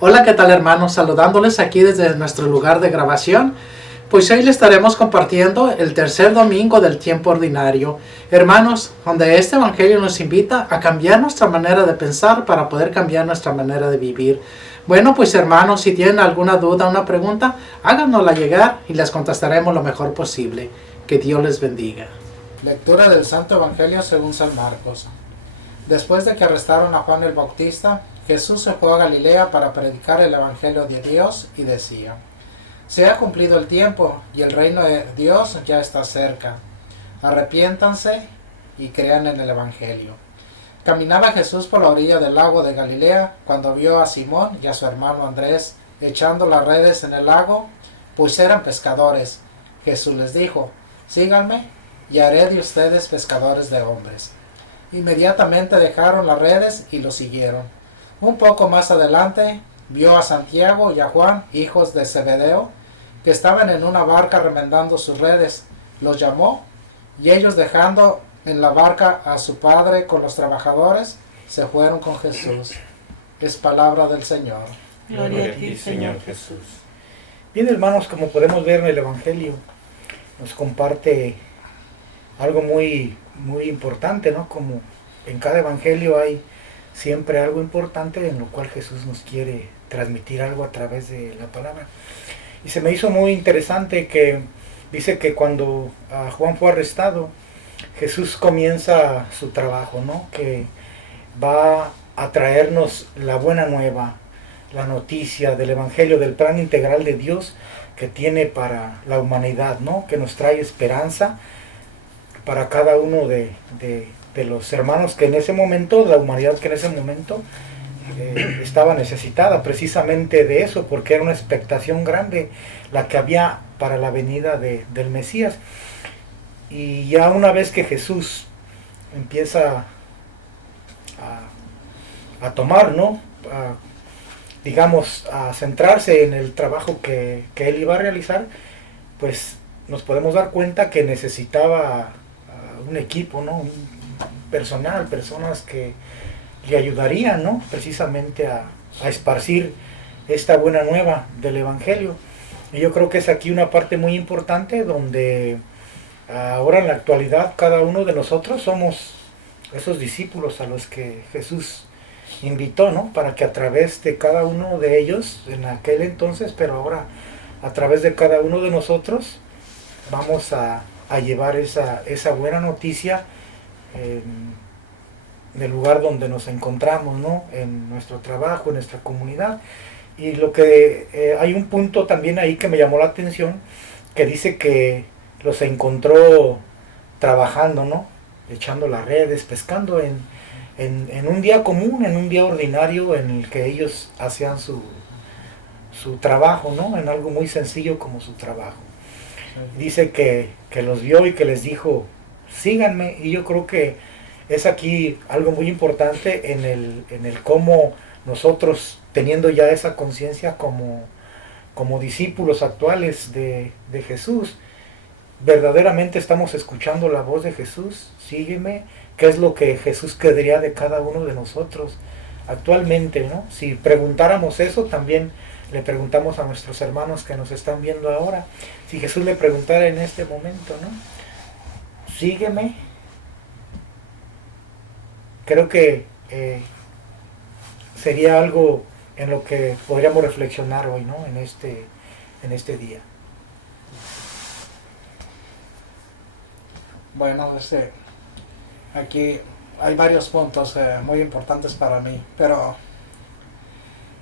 Hola, ¿qué tal, hermanos? Saludándoles aquí desde nuestro lugar de grabación. Pues hoy les estaremos compartiendo el tercer domingo del tiempo ordinario. Hermanos, donde este evangelio nos invita a cambiar nuestra manera de pensar para poder cambiar nuestra manera de vivir. Bueno, pues hermanos, si tienen alguna duda o una pregunta, háganosla llegar y les contestaremos lo mejor posible. Que Dios les bendiga. Lectura del Santo Evangelio según San Marcos. Después de que arrestaron a Juan el Bautista, Jesús se fue a Galilea para predicar el Evangelio de Dios y decía: Se ha cumplido el tiempo y el reino de Dios ya está cerca. Arrepiéntanse y crean en el Evangelio. Caminaba Jesús por la orilla del lago de Galilea cuando vio a Simón y a su hermano Andrés echando las redes en el lago, pues eran pescadores. Jesús les dijo: Síganme y haré de ustedes pescadores de hombres. Inmediatamente dejaron las redes y lo siguieron. Un poco más adelante vio a Santiago y a Juan, hijos de Zebedeo, que estaban en una barca remendando sus redes. Los llamó y ellos, dejando en la barca a su padre con los trabajadores, se fueron con Jesús. Es palabra del Señor. Gloria a ti, Señor Jesús. Bien, hermanos, como podemos ver en el Evangelio, nos comparte algo muy importante, ¿no? Como en cada Evangelio hay siempre algo importante en lo cual Jesús nos quiere transmitir algo a través de la palabra. Y se me hizo muy interesante que dice que cuando Juan fue arrestado, Jesús comienza su trabajo, ¿no? Que va a traernos la buena nueva, la noticia del Evangelio, del plan integral de Dios que tiene para la humanidad, ¿no? Que nos trae esperanza para cada uno de los hermanos que en ese momento, la humanidad que en ese momento estaba necesitada precisamente de eso, porque era una expectación grande la que había para la venida del Mesías. Y ya una vez que Jesús empieza a tomar, ¿no? A centrarse en el trabajo que él iba a realizar, pues nos podemos dar cuenta que necesitaba un equipo, ¿no? Un personas que le ayudarían, ¿no? Precisamente a esparcir esta buena nueva del Evangelio. Y yo creo que es aquí una parte muy importante donde ahora en la actualidad cada uno de nosotros somos esos discípulos a los que Jesús invitó, ¿no? Para que a través de cada uno de ellos, en aquel entonces, pero ahora a través de cada uno de nosotros, vamos a llevar esa buena noticia en el lugar donde nos encontramos, ¿no? En nuestro trabajo, en nuestra comunidad. Y lo que hay un punto también ahí que me llamó la atención, que dice que los encontró trabajando, ¿no? Echando las redes, pescando en un día común, en un día ordinario en el que ellos hacían su trabajo, ¿no? En algo muy sencillo como su trabajo. Dice que los vio y que les dijo: síganme. Y yo creo que es aquí algo muy importante en el cómo nosotros, teniendo ya esa conciencia como discípulos actuales de Jesús, verdaderamente estamos escuchando la voz de Jesús: sígueme. ¿Qué es lo que Jesús querría de cada uno de nosotros actualmente, ¿no? Si preguntáramos eso, también le preguntamos a nuestros hermanos que nos están viendo ahora. Si Jesús le preguntara en este momento, ¿no? Sígueme. Creo que sería algo en lo que podríamos reflexionar hoy, ¿no? En este día. Bueno, aquí hay varios puntos muy importantes para mí, pero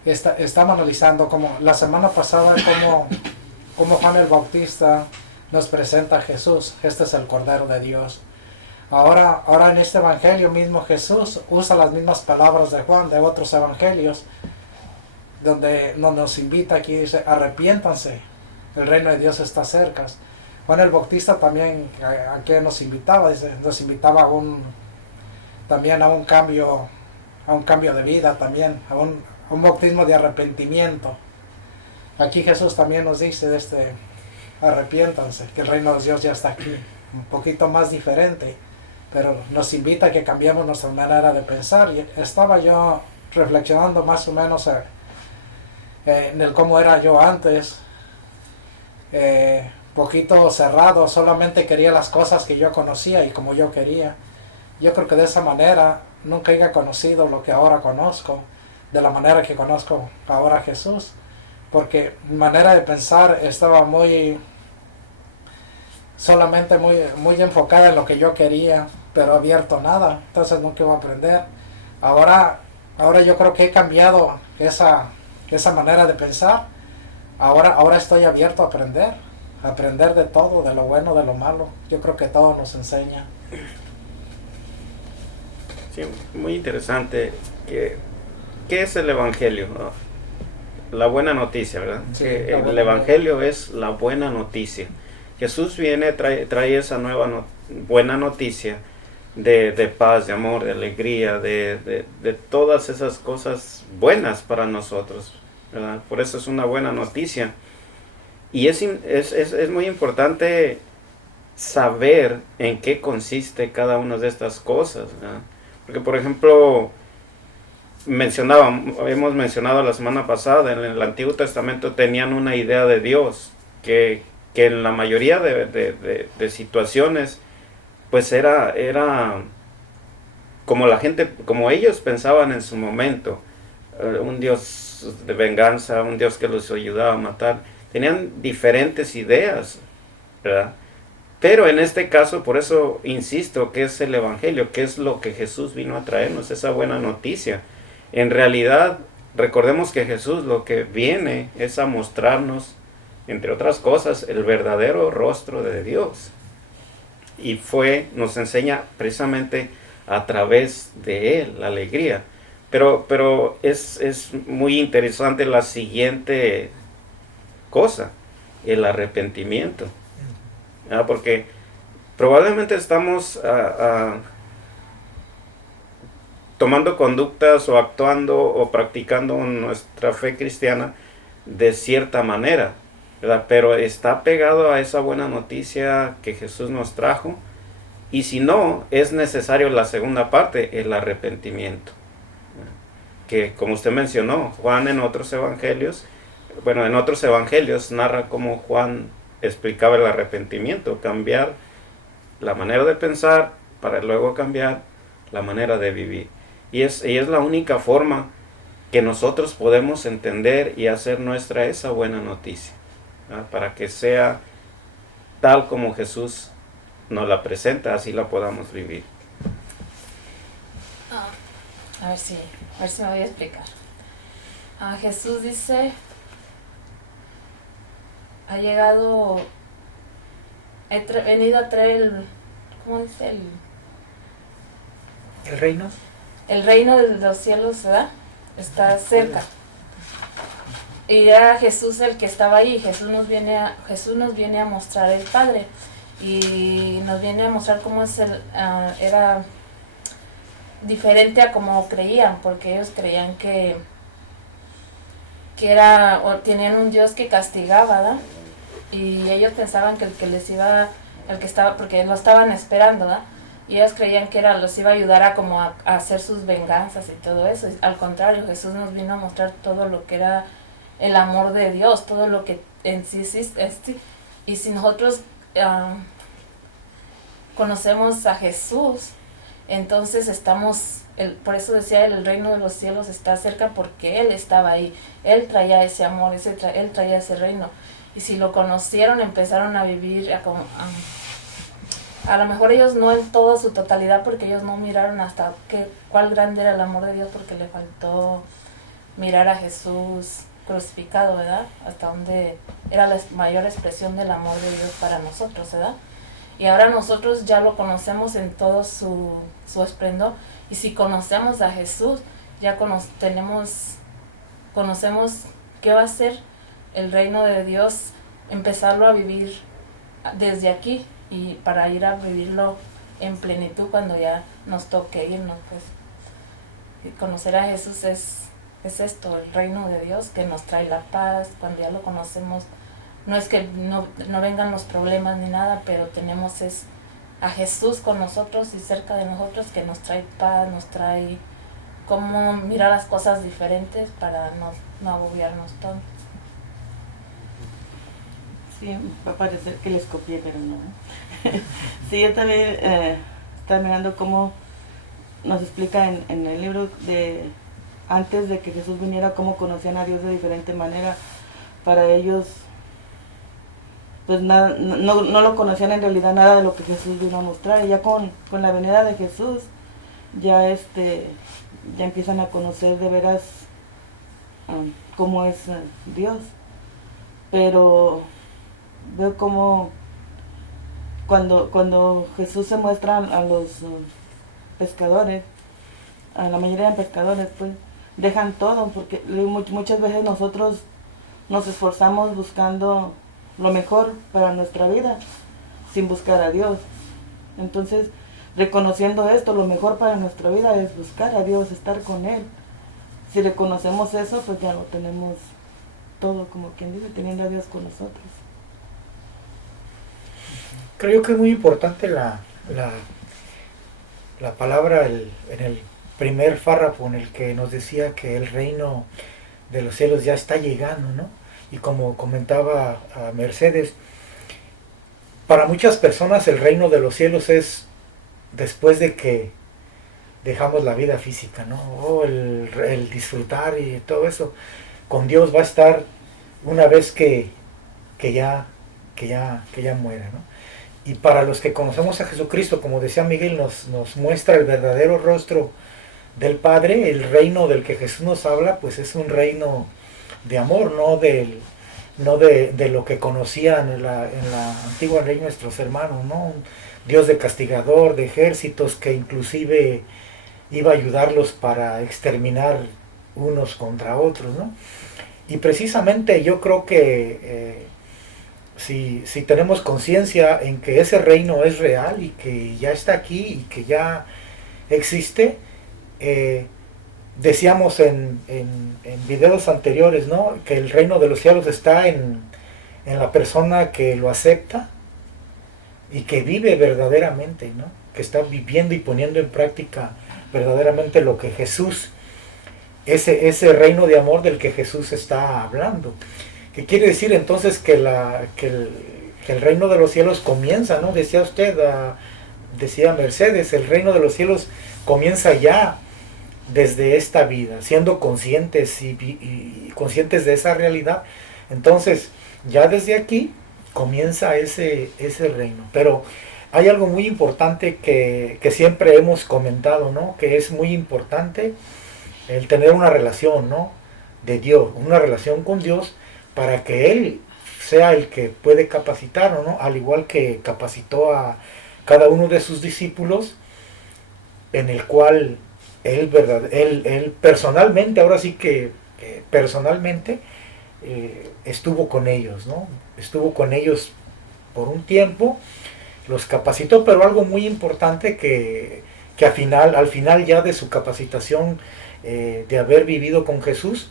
estamos analizando como la semana pasada como Juan el Bautista nos presenta a Jesús. Este es el Cordero de Dios. Ahora en este evangelio mismo Jesús usa las mismas palabras de Juan, de otros evangelios, donde nos invita aquí, dice: arrepiéntanse, el reino de Dios está cerca. Juan el Bautista también, ¿a qué nos invitaba? Dice, nos invitaba también a un cambio de vida, también a un bautismo de arrepentimiento. Aquí Jesús también nos dice arrepiéntanse, que el reino de Dios ya está aquí, un poquito más diferente, pero nos invita a que cambiemos nuestra manera de pensar. Y estaba yo reflexionando más o menos en el cómo era yo antes, poquito cerrado, solamente quería las cosas que yo conocía y como yo quería. Yo creo que de esa manera nunca he conocido lo que ahora conozco, de la manera que conozco ahora a Jesús, porque mi manera de pensar estaba solamente muy enfocada en lo que yo quería, pero abierto a nada, entonces nunca iba a aprender. Ahora yo creo que he cambiado esa manera de pensar. Ahora estoy abierto a aprender de todo, de lo bueno, de lo malo. Yo creo que todo nos enseña. Sí, muy interesante. ¿Qué es el Evangelio? La buena noticia, ¿verdad? Sí, Que la el buena Evangelio es la buena noticia. Jesús viene, trae esa buena noticia de paz, de amor, de alegría, de todas esas cosas buenas para nosotros, ¿verdad? Por eso es una buena noticia. Y es muy importante saber en qué consiste cada una de estas cosas, ¿verdad? Porque, por ejemplo, hemos mencionado la semana pasada, en el Antiguo Testamento tenían una idea de Dios que en la mayoría de situaciones pues era como ellos pensaban en su momento, un Dios de venganza, un Dios que los ayudaba a matar. Tenían diferentes ideas, ¿verdad? Pero en este caso, por eso insisto, que es el Evangelio, que es lo que Jesús vino a traernos, esa buena noticia. En realidad, recordemos que Jesús lo que viene es a mostrarnos, entre otras cosas, el verdadero rostro de Dios. Y nos enseña precisamente a través de Él la alegría. Pero es muy interesante la siguiente cosa, el arrepentimiento. Porque probablemente estamos tomando conductas o actuando o practicando nuestra fe cristiana de cierta manera, ¿verdad? Pero está pegado a esa buena noticia que Jesús nos trajo, y si no, es necesario la segunda parte, el arrepentimiento, que como usted mencionó, Juan en otros evangelios narra cómo Juan explicaba el arrepentimiento, cambiar la manera de pensar para luego cambiar la manera de vivir. Y es la única forma que nosotros podemos entender y hacer nuestra esa buena noticia, ¿verdad? Para que sea tal como Jesús nos la presenta, así la podamos vivir. A ver si me voy a explicar. Jesús dice, ha llegado, he venido a traer ¿cómo dice? ¿El reino? El reino de los cielos, ¿verdad? Está cerca. Y era Jesús el que estaba ahí. Jesús nos viene a mostrar el Padre. Y nos viene a mostrar cómo era diferente a como creían, porque ellos creían que tenían un Dios que castigaba, ¿verdad? Y ellos pensaban que porque lo estaban esperando, ¿verdad? Y ellos creían que los iba a ayudar a hacer sus venganzas y todo eso. Y al contrario, Jesús nos vino a mostrar todo lo que era el amor de Dios, todo lo que en sí existe. Y si nosotros conocemos a Jesús, entonces por eso decía el reino de los cielos está cerca, porque Él estaba ahí. Él traía ese amor, Él traía ese reino. Y si lo conocieron, empezaron a vivir a lo mejor ellos no en toda su totalidad, porque ellos no miraron hasta cuál grande era el amor de Dios, porque le faltó mirar a Jesús crucificado, ¿verdad? Hasta donde era la mayor expresión del amor de Dios para nosotros, ¿verdad? Y ahora nosotros ya lo conocemos en todo su esplendor. Y si conocemos a Jesús, ya conocemos qué va a ser el reino de Dios, empezarlo a vivir desde aquí, y para ir a vivirlo en plenitud cuando ya nos toque irnos, pues. Y conocer a Jesús es esto, el reino de Dios que nos trae la paz. Cuando ya lo conocemos, no es que no vengan los problemas ni nada, pero tenemos a Jesús con nosotros y cerca de nosotros, que nos trae paz, nos trae cómo mirar las cosas diferentes para no agobiarnos tanto. Sí, va a parecer que les copié, pero no. Sí, yo también estaba mirando cómo nos explica en el libro de antes de que Jesús viniera, cómo conocían a Dios de diferente manera. Para ellos, pues no lo conocían en realidad nada de lo que Jesús vino a mostrar. Y ya con la venida de Jesús, ya empiezan a conocer de veras cómo es Dios. Pero veo como cuando Jesús se muestra a los pescadores, a la mayoría de pescadores, pues dejan todo, porque muchas veces nosotros nos esforzamos buscando lo mejor para nuestra vida sin buscar a Dios. Entonces, reconociendo esto, lo mejor para nuestra vida es buscar a Dios, estar con Él. Si reconocemos eso, pues ya lo tenemos todo, como quien dice, teniendo a Dios con nosotros. Creo que es muy importante la palabra en el primer párrafo en el que nos decía que el reino de los cielos ya está llegando, ¿no? Y como comentaba a Mercedes, para muchas personas el reino de los cielos es después de que dejamos la vida física, ¿no? O el disfrutar y todo eso. Con Dios va a estar una vez que ya muera, ¿no? Y para los que conocemos a Jesucristo, como decía Miguel, nos muestra el verdadero rostro del Padre. El reino del que Jesús nos habla, pues es un reino de amor, no de lo que conocían en la antigua ley nuestros hermanos, ¿no? Un Dios de castigador, de ejércitos, que inclusive iba a ayudarlos para exterminar unos contra otros, ¿no? Y precisamente yo creo que si tenemos conciencia en que ese reino es real y que ya está aquí y que ya existe, decíamos en videos anteriores, ¿no? Que el reino de los cielos está en la persona que lo acepta y que vive verdaderamente, ¿no? Que está viviendo y poniendo en práctica verdaderamente lo que Jesús, ese reino de amor del que Jesús está hablando. ¿Qué quiere decir entonces que el reino de los cielos comienza, ¿no? Decía usted, decía Mercedes, el reino de los cielos comienza ya desde esta vida, siendo conscientes y conscientes de esa realidad. Entonces, ya desde aquí comienza ese reino. Pero hay algo muy importante que siempre hemos comentado, ¿no? Que es muy importante el tener una relación, ¿no? De Dios, una relación con Dios, para que Él sea el que puede capacitar, ¿no? Al igual que capacitó a cada uno de sus discípulos, en el cual él personalmente, ahora sí que personalmente, estuvo con ellos, ¿no? Estuvo con ellos por un tiempo, los capacitó, pero algo muy importante que al final ya de su capacitación, de haber vivido con Jesús,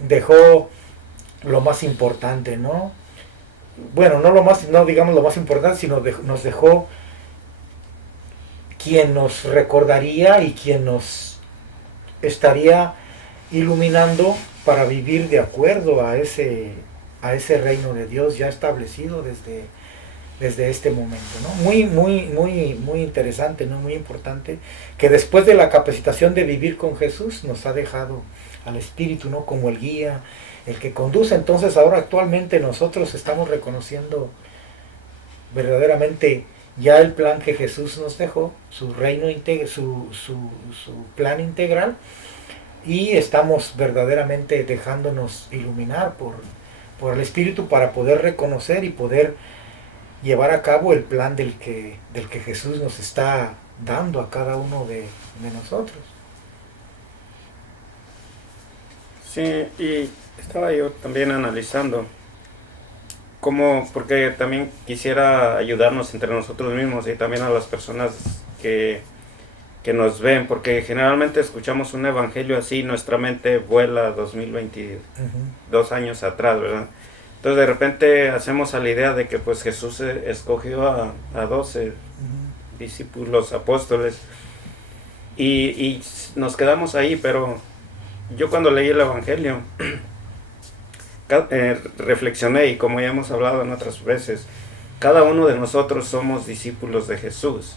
dejó lo más importante, ¿no? Bueno, no digamos lo más importante, sino nos dejó quien nos recordaría y quien nos estaría iluminando para vivir de acuerdo a ese reino de Dios ya establecido desde este momento, ¿no? Muy interesante, ¿no? Muy importante, que después de la capacitación de vivir con Jesús nos ha dejado al Espíritu, ¿no? Como el guía, el que conduce. Entonces ahora actualmente nosotros estamos reconociendo verdaderamente ya el plan que Jesús nos dejó, su reino, su plan integral, y estamos verdaderamente dejándonos iluminar por el Espíritu para poder reconocer y poder llevar a cabo el plan del que Jesús nos está dando a cada uno de nosotros. Sí, y estaba yo también analizando cómo, porque también quisiera ayudarnos entre nosotros mismos y también a las personas que nos ven, porque generalmente escuchamos un evangelio así, nuestra mente vuela 2022 años atrás, ¿verdad? Entonces de repente hacemos a la idea de que pues Jesús escogió a 12 discípulos apóstoles, y nos quedamos ahí, pero yo cuando leí el Evangelio, reflexioné, y como ya hemos hablado en otras veces, cada uno de nosotros somos discípulos de Jesús.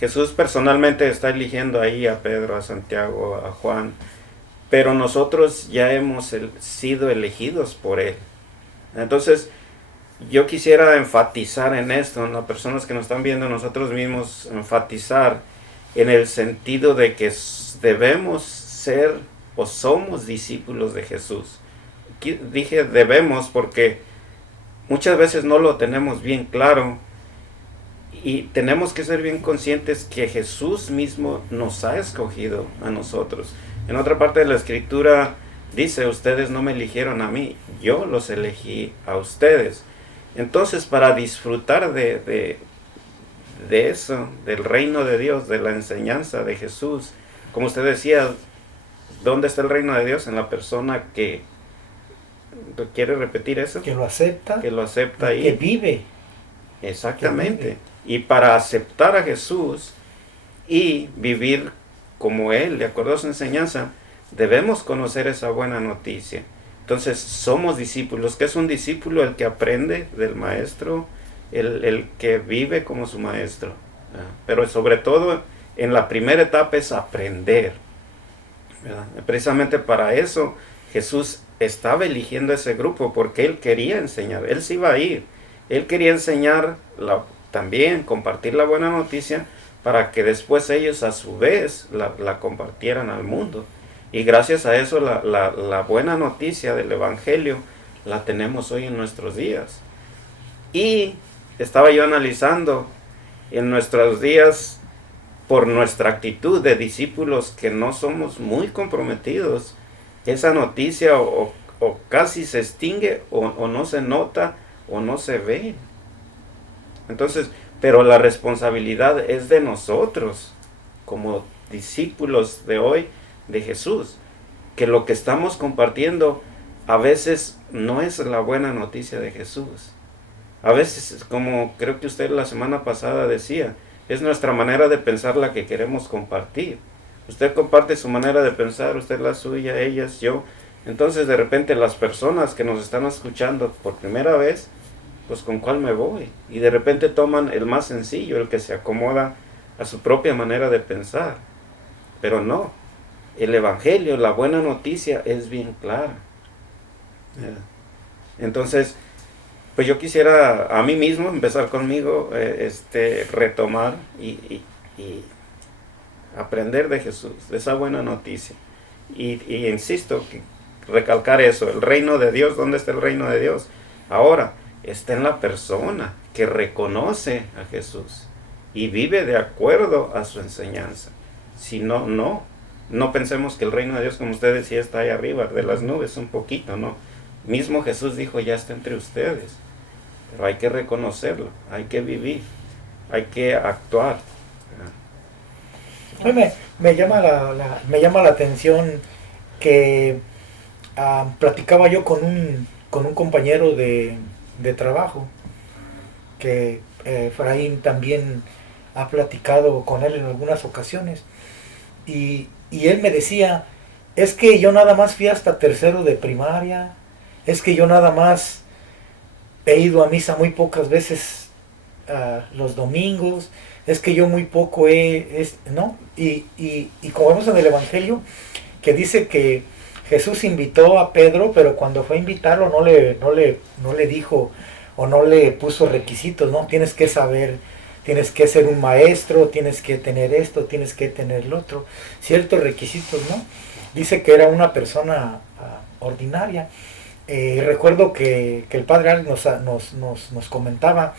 Jesús personalmente está eligiendo ahí a Pedro, a Santiago, a Juan, pero nosotros ya hemos sido elegidos por Él. Entonces, yo quisiera enfatizar en esto, en las personas que nos están viendo, nosotros mismos, enfatizar en el sentido de que debemos ser o somos discípulos de Jesús. Dije debemos porque muchas veces no lo tenemos bien claro, y tenemos que ser bien conscientes que Jesús mismo nos ha escogido a nosotros. En otra parte de la Escritura dice, ustedes no me eligieron a mí, yo los elegí a ustedes. Entonces, para disfrutar de eso, del reino de Dios, de la enseñanza de Jesús, como usted decía, ¿dónde está el reino de Dios? En la persona que ¿quiere repetir eso? Que lo acepta. Que lo acepta ahí. Que vive. Exactamente. Que vive. Y para aceptar a Jesús y vivir como Él, de acuerdo a su enseñanza, debemos conocer esa buena noticia. Entonces, somos discípulos. ¿Qué es un discípulo? El que aprende del maestro, el que vive como su maestro. Pero sobre todo, en la primera etapa es aprender. ¿Verdad? Precisamente para eso, Jesús estaba eligiendo ese grupo, porque Él quería enseñar. Él se iba a ir. Él quería enseñar también, compartir la buena noticia, para que después ellos a su vez la compartieran al mundo. Y gracias a eso la buena noticia del Evangelio la tenemos hoy en nuestros días. Y estaba yo analizando en nuestros días, por nuestra actitud de discípulos que no somos muy comprometidos, esa noticia o casi se extingue o no se nota o no se ve. Entonces, pero la responsabilidad es de nosotros como discípulos de hoy de Jesús, que lo que estamos compartiendo a veces no es la buena noticia de Jesús. A veces, como creo que usted la semana pasada decía, es nuestra manera de pensar la que queremos compartir. Usted comparte su manera de pensar, usted la suya, ellas, yo. Entonces de repente las personas que nos están escuchando por primera vez, pues ¿con cuál me voy? Y de repente toman el más sencillo, el que se acomoda a su propia manera de pensar. Pero no, el Evangelio, la buena noticia es bien clara. Entonces, pues yo quisiera a mí mismo, empezar conmigo, retomar y aprender de Jesús, de esa buena noticia. Y insisto, recalcar eso, el reino de Dios, ¿dónde está el reino de Dios? Ahora, está en la persona que reconoce a Jesús y vive de acuerdo a su enseñanza. Si no, no pensemos que el reino de Dios, como usted decía, está ahí arriba, de las nubes un poquito, ¿no? Mismo Jesús dijo, ya está entre ustedes. Pero hay que reconocerlo, hay que vivir, hay que actuar. Me llama la atención que platicaba yo con un compañero de trabajo, que Efraín también ha platicado con él en algunas ocasiones, y él me decía, es que yo nada más fui hasta tercero de primaria, es que yo nada más he ido a misa muy pocas veces los domingos, es que yo muy poco ¿no? Y como vemos en el Evangelio, que dice que Jesús invitó a Pedro, pero cuando fue a invitarlo no le dijo o no le puso requisitos, ¿no? Tienes que saber, tienes que ser un maestro, tienes que tener esto, tienes que tener lo otro, ciertos requisitos, ¿no? Dice que era una persona ordinaria. Recuerdo que el padre Alex nos comentaba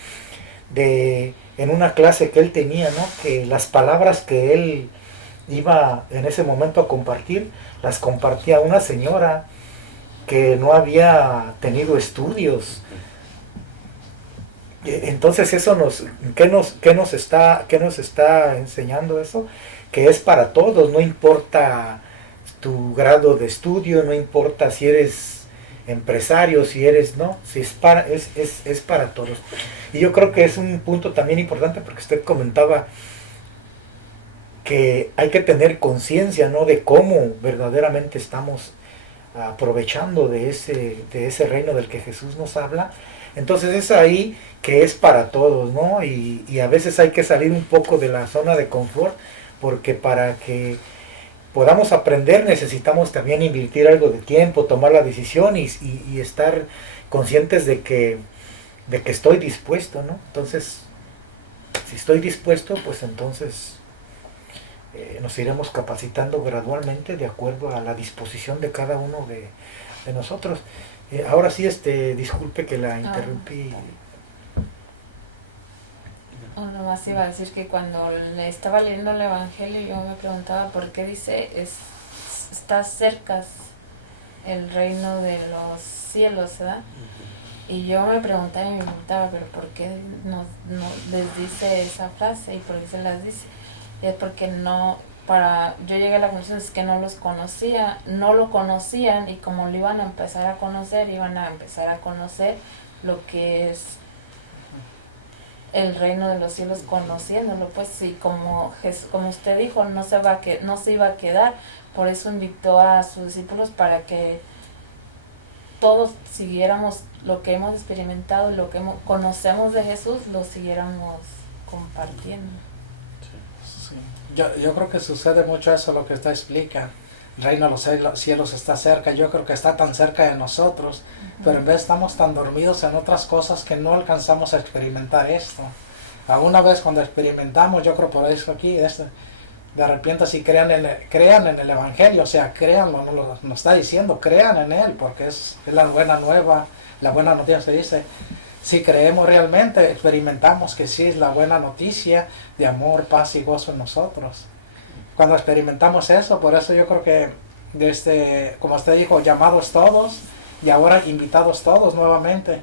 en una clase que él tenía, ¿no? Que las palabras que él iba en ese momento a compartir, las compartía una señora que no había tenido estudios. Entonces eso ¿qué nos está enseñando eso? Que es para todos, no importa tu grado de estudio, no importa si eres empresario, si eres, ¿no? Si es para todos. Y yo creo que es un punto también importante, porque usted comentaba que hay que tener conciencia, ¿no?, de cómo verdaderamente estamos aprovechando de ese reino del que Jesús nos habla. Entonces es ahí que es para todos, ¿no? Y a veces hay que salir un poco de la zona de confort, porque para que podamos aprender necesitamos también invertir algo de tiempo, tomar la decisión y estar conscientes de que estoy dispuesto, ¿no? Entonces, si estoy dispuesto, pues entonces nos iremos capacitando gradualmente de acuerdo a la disposición de cada uno de nosotros. Ahora sí, disculpe que la interrumpí. Nomás iba a decir que cuando le estaba leyendo el Evangelio yo me preguntaba por qué dice está cerca el reino de los cielos, ¿verdad? Y yo me preguntaba pero ¿por qué no les dice esa frase y por qué se las dice? Y es porque yo llegué a la conclusión es que no lo conocían, y como lo iban a empezar a conocer lo que es el reino de los cielos, conociéndolo, pues, y como usted dijo, no se iba a quedar, por eso invitó a sus discípulos para que todos siguiéramos lo que hemos experimentado y lo que conocemos de Jesús, lo siguiéramos compartiendo. Sí. Yo creo que sucede mucho eso, lo que usted explica. El reino de los cielos está cerca, yo creo que está tan cerca de nosotros, pero en vez estamos tan dormidos en otras cosas que no alcanzamos a experimentar esto. Alguna vez cuando experimentamos, yo creo por eso aquí, de repente si crean en el Evangelio, o sea, créanlo, nos está diciendo, crean en él, porque es la buena nueva, la buena noticia. Se dice, si creemos realmente, experimentamos que sí es la buena noticia de amor, paz y gozo en nosotros. Cuando experimentamos eso, por eso yo creo que, como usted dijo, llamados todos y ahora invitados todos nuevamente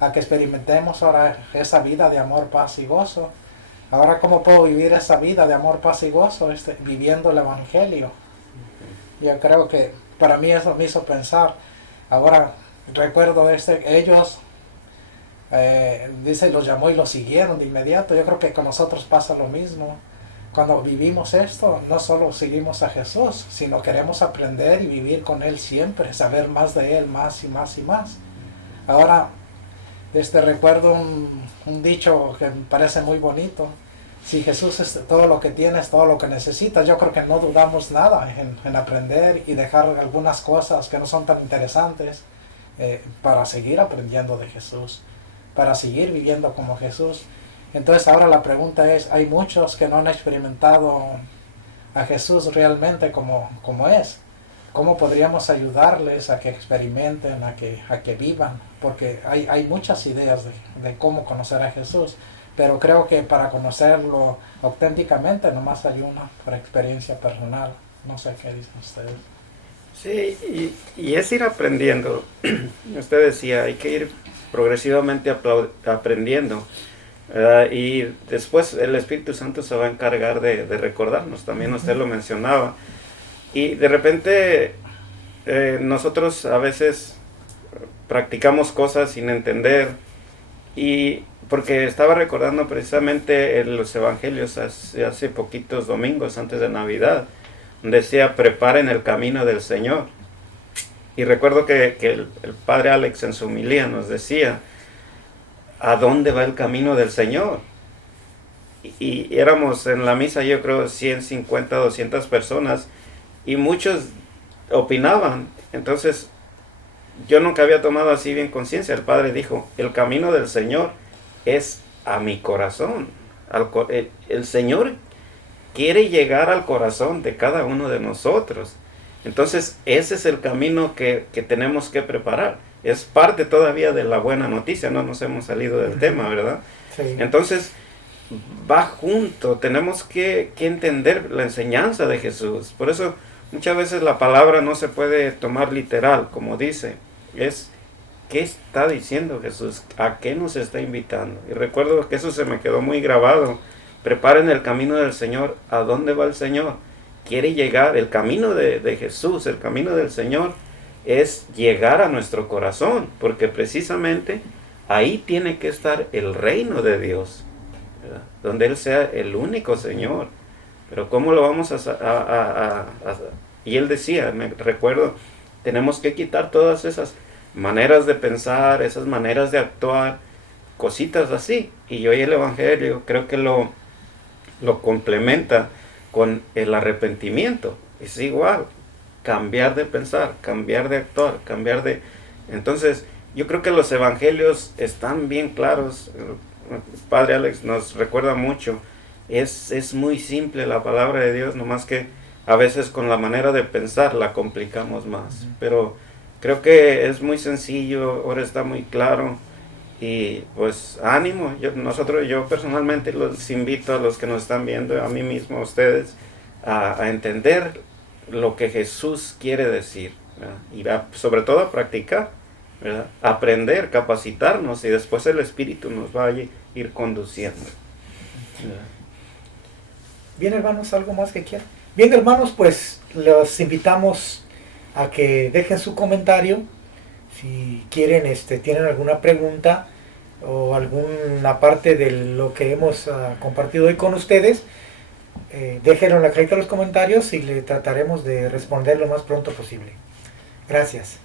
a que experimentemos ahora esa vida de amor, paz y gozo. Ahora, ¿cómo puedo vivir esa vida de amor, paz y gozo? Viviendo el Evangelio. Yo creo que para mí eso me hizo pensar. Ahora recuerdo ellos, dice, los llamó y los siguieron de inmediato. Yo creo que con nosotros pasa lo mismo. Cuando vivimos esto, no solo seguimos a Jesús, sino queremos aprender y vivir con Él siempre, saber más de Él, más y más y más. Ahora, recuerdo un dicho que me parece muy bonito. Si Jesús es todo lo que tienes, todo lo que necesitas, yo creo que no dudamos nada en aprender y dejar algunas cosas que no son tan interesantes para seguir aprendiendo de Jesús, para seguir viviendo como Jesús. Entonces ahora la pregunta es, hay muchos que no han experimentado a Jesús realmente como es. ¿Cómo podríamos ayudarles a que experimenten, a que vivan? Porque hay muchas ideas de cómo conocer a Jesús, pero creo que para conocerlo auténticamente nomás hay una por experiencia personal. No sé qué dicen ustedes. Sí, y es ir aprendiendo. Usted decía, hay que ir progresivamente aprendiendo. Y después el Espíritu Santo se va a encargar de recordarnos, también usted lo mencionaba. Y de repente nosotros a veces practicamos cosas sin entender, y porque estaba recordando precisamente en los evangelios hace poquitos domingos antes de Navidad, donde decía, preparen el camino del Señor. Y recuerdo que el padre Alex en su homilía nos decía, ¿a dónde va el camino del Señor? Y éramos en la misa, yo creo, 150, 200 personas, y muchos opinaban. Entonces, yo nunca había tomado así bien conciencia. El Padre dijo, el camino del Señor es a mi corazón. El Señor quiere llegar al corazón de cada uno de nosotros. Entonces, ese es el camino que tenemos que preparar. Es parte todavía de la buena noticia, no nos hemos salido del tema, ¿verdad? Sí. Entonces, va junto, tenemos que entender la enseñanza de Jesús. Por eso, muchas veces la palabra no se puede tomar literal, como dice. Es, ¿qué está diciendo Jesús? ¿A qué nos está invitando? Y recuerdo que eso se me quedó muy grabado. Preparen el camino del Señor. ¿A dónde va el Señor? Quiere llegar, el camino de Jesús, el camino del Señor, es llegar a nuestro corazón, porque precisamente ahí tiene que estar el reino de Dios, ¿verdad? Donde Él sea el único Señor, pero ¿cómo lo vamos y él decía, me recuerdo, tenemos que quitar todas esas maneras de pensar, esas maneras de actuar, cositas así. Y hoy el Evangelio creo que lo complementa con el arrepentimiento. Es igual, cambiar de pensar, cambiar de actuar, cambiar de... Entonces, yo creo que los Evangelios están bien claros. Padre Alex nos recuerda mucho. Es muy simple la palabra de Dios, nomás que a veces con la manera de pensar la complicamos más. Pero creo que es muy sencillo, ahora está muy claro. Y pues ánimo, yo personalmente los invito a los que nos están viendo, a mí mismo, a ustedes, a entender lo que Jesús quiere decir, ¿verdad? Y sobre todo a practicar, ¿verdad? Aprender, capacitarnos, y después el Espíritu nos va a ir conduciendo, ¿verdad? Bien, hermanos, ¿algo más que quieran? Bien, hermanos, pues los invitamos a que dejen su comentario. Si quieren, tienen alguna pregunta o alguna parte de lo que hemos compartido hoy con ustedes, déjenlo en la cajita de los comentarios y le trataremos de responder lo más pronto posible. Gracias.